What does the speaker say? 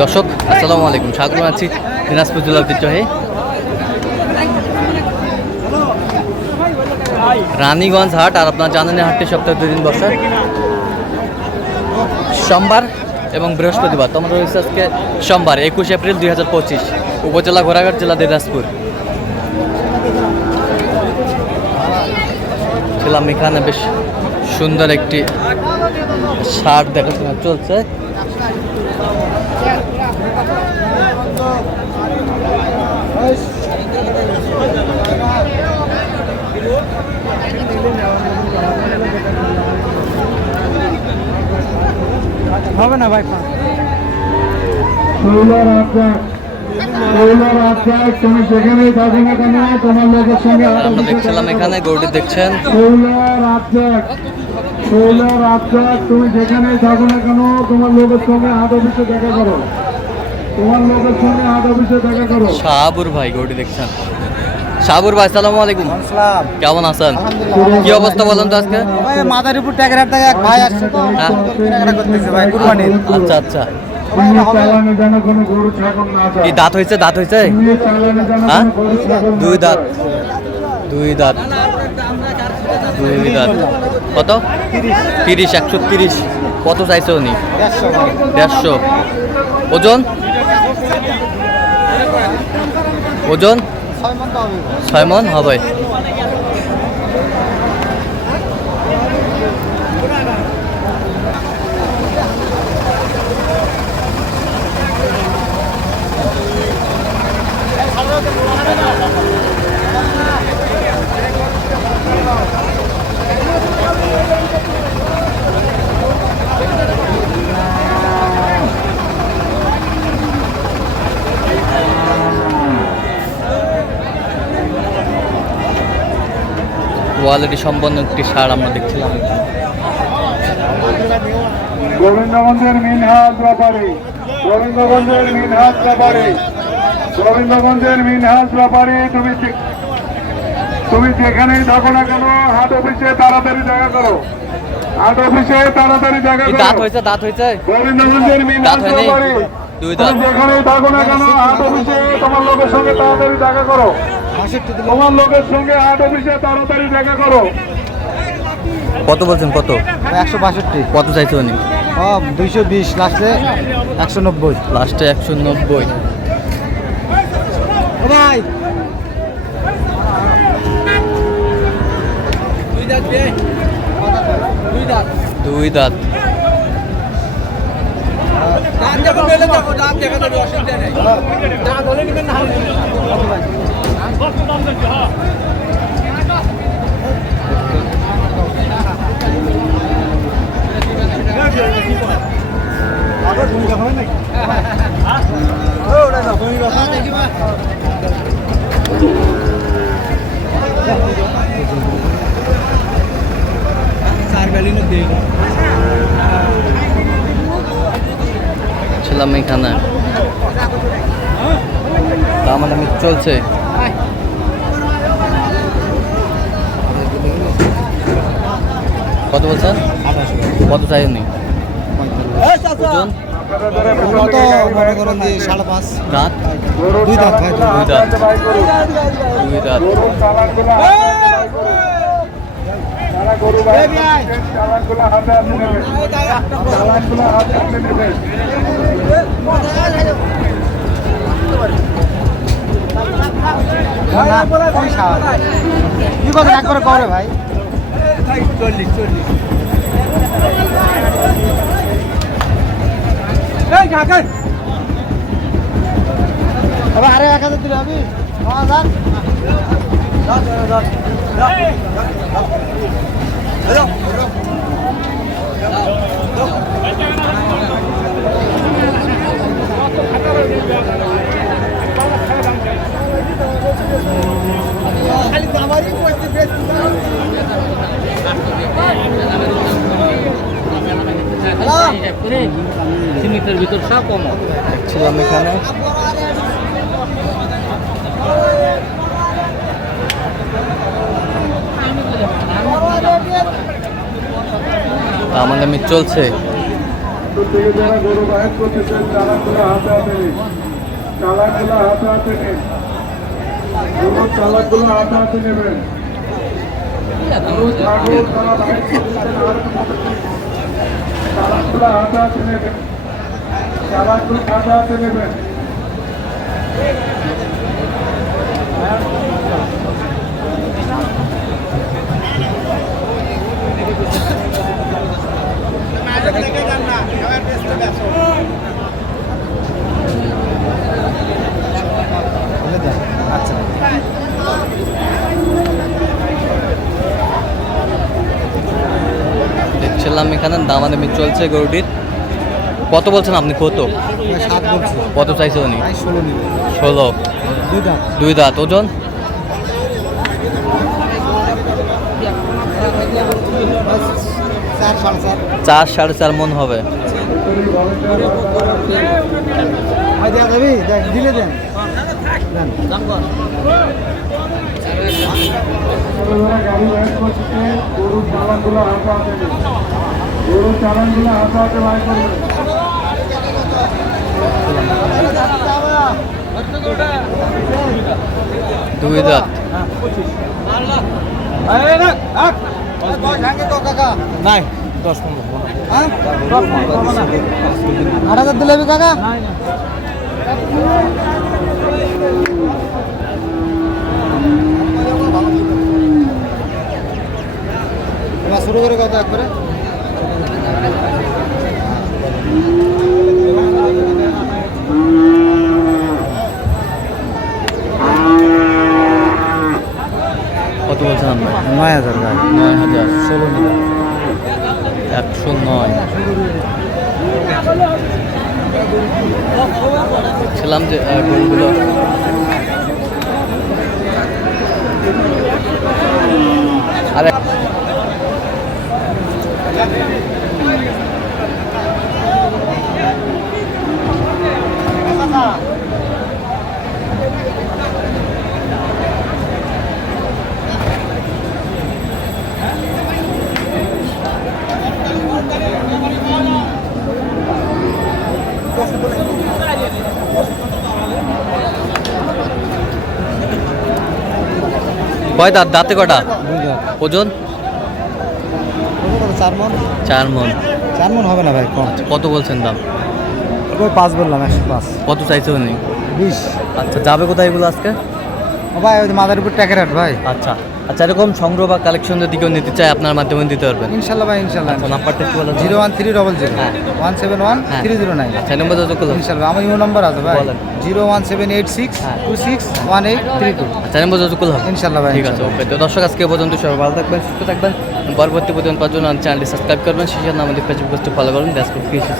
দর্শক, আসসালামু আলাইকুম। স্বাগত আছি দিনাজপুর জেলা ঐতিহ্যহে রানীগঞ্জ হাট, আর আপনার জানেন হাটটি সপ্তাহে দুই দিন বসে। সোমবার এবং বৃহস্পতিবার তোমরা রয়েছে আজকে সোমবার, একুশ এপ্রিল দুই হাজার পঁচিশ, উপজেলা ঘোড়াঘাট জেলা দিনাজপুর। ছিলাম এখানে, বেশ সুন্দর একটি শার্ট দেখাশোনা চলছে। হবে না ভাই শৈলার আত্মাক তুমি সেখানেই থাকো না কেন তোমার লোকের সঙ্গে আর আমরা দেখছিলাম এখানে গরুটি দেখছেন। শৈলার আত্মাক শৈলার আত্মাক তুমি যেখানেই থাকো না কেন তোমার লোকের সঙ্গে হাট অফিসে দেখা করো। তোমার লোকের সঙ্গে হাট অফিসে দেখা করো। শাহাবুর ভাই গরুটি দেখছেন? শাহাবুর ভাই সালামু আলাইকুম। কেমন আছেন? কি অবস্থা বলেন তো আজকে? ওই মাদারীপুর উপর ট্যাগের থেকে এক ভাই আসছে তো হ্যাঁ। করতেছে ভাই কুরবানির। আচ্ছা আচ্ছা। কি দাঁত হয়েছে? দাঁত হয়েছে? হ্যাঁ? দুই দাঁত। দুই দাঁত। কত? তিরিশ একশো তিরিশ। কত চাইছে উনি? দেড়শো। ওজন? ওজন? ছয় মন হবে। কোয়ালিটি সম্পন্ন একটি সার আমরা দেখছিলাম। গোবিন্দগঞ্জের মিনহাজ ব্যাপারী গোবিন্দগঞ্জের মিনহাজ ব্যাপারী গোবিন্দগঞ্জের মিনহাজ ব্যাপারী তুমি তুমি যেখানেই থাকো না কেন হাট অফিসে তাড়াতাড়ি দেখা করো। হাট অফিসে তাড়াতাড়ি দেখা কি দাঁত হয়েছে দাঁত হয়েছে? গোবিন্দগঞ্জের মিনহাজ? তুমি যেখানেই থাকো না কেন হাট অফিসে তোমার লোকের সঙ্গে তাড়াতাড়ি দেখা করো। তোমার লোকের সঙ্গে হাট অফিসে তাড়াতাড়ি দেখা করো। কত বলছেন কত? একশো বাষট্টি। কত চাইছে উনি? দুইশো বিশ লাস্টে একশো নব্বই। লাস্টে একশো নব্বই। ভাই। দুই দাঁত ছিলাম এখানে। আমার আমি চলছে। কত বলছেন? কত চাই উনি? ওজন? কত মনে করেন যে সাড়ে পাঁচ। দাঁত? দুই দাঁত ভাই দুই দাঁত। দুই দাঁত। নেবে চালানগুলো হাতে হাতে নেবে না, ওই সাত। কি কথা এক করে করে ভাই আবার আরে এক হাজার দিলে আমি ন হাজার সীমিতের ভিতর সব কম ছিলাম এখানে। আমার দামি চলছে। যারা গরু বাহির করতেছেন চালানগুলো হাতে হাতে হাতে হাতে নিন গরুর চালানগুলো হাতে হাতে নেবেন গরু ছাগল যারা বাহির করতেছেন আর চালানগুলো হাতে হাতে নেবেন চালানগুলো হাতে হাতে নেবেন আচ্ছা দেখছিলাম এখানে দামাদামি চলছে গরুটির। কত বলছেন আপনি? কত? কত চাইছে উনি? ষোলো দুই দাঁত। ওজন? চার সাড়ে চার। মন হবে। দিলে গরুর চালানগুলো হাতে হাতে বাইর করবেন দুই দাঁত। নাই, দশ পনেরো। আট হাজার দিলে কাকা? শুরু করে কত একবারে কত বলছেন আপনি নয় হাজার গাড়ি। নয় হাজার ষোলো মিটার একশো নয়। ছিলাম যে গরুগুলো আরে কয় দাঁত? দাঁতে কটা? ওজন? চার মন চার মন। চার মন হবে না ভাই কম। কত বলছেন দাম? ওই পাঁচ বললাম একশো পাঁচ। কত চাইছে উনি? বিশ। আচ্ছা যাবে কোথায় এগুলো আজকে? ভাই ওই মাথার উপর ট্যাকের হাট ভাই। আচ্ছা। আচ্ছা এরকম সংগ্রহ বা কালেকশনের দিকেও নিতে চাই আপনার মাধ্যমে দিতে পারবেন? ইনশাল্লাহ ভাই ইনশাল্লাহ। আচ্ছা নাম্বারটা একটু বলেন zero one three double zero. হ্যাঁ। ওয়ান সেভেন ওয়ান হ্যাঁ। Three zero nine. আচ্ছা নম্বর যোগাযোগ করলাম। ইনশাল্লাহ আমার ইউ নম্বর আছে ভাই। Zero one seven eight six হ্যাঁ। Two six one eight three two. আচ্ছা নম্বর যোগাযোগ করলাম। ইনশাল্লাহ ভাই ঠিক আছে ওকে তো দর্শক আজকে পর্যন্ত সবাই ভালো থাকবেন সুস্থ থাকবেন। পরবর্তী পর্যন্ত পাওয়ার জন্য চ্যানেলটি সাবস্ক্রাইব করবেন। সেই জন্য আমাদের ফেসবুক পেজটি ফলো করুন কৃষি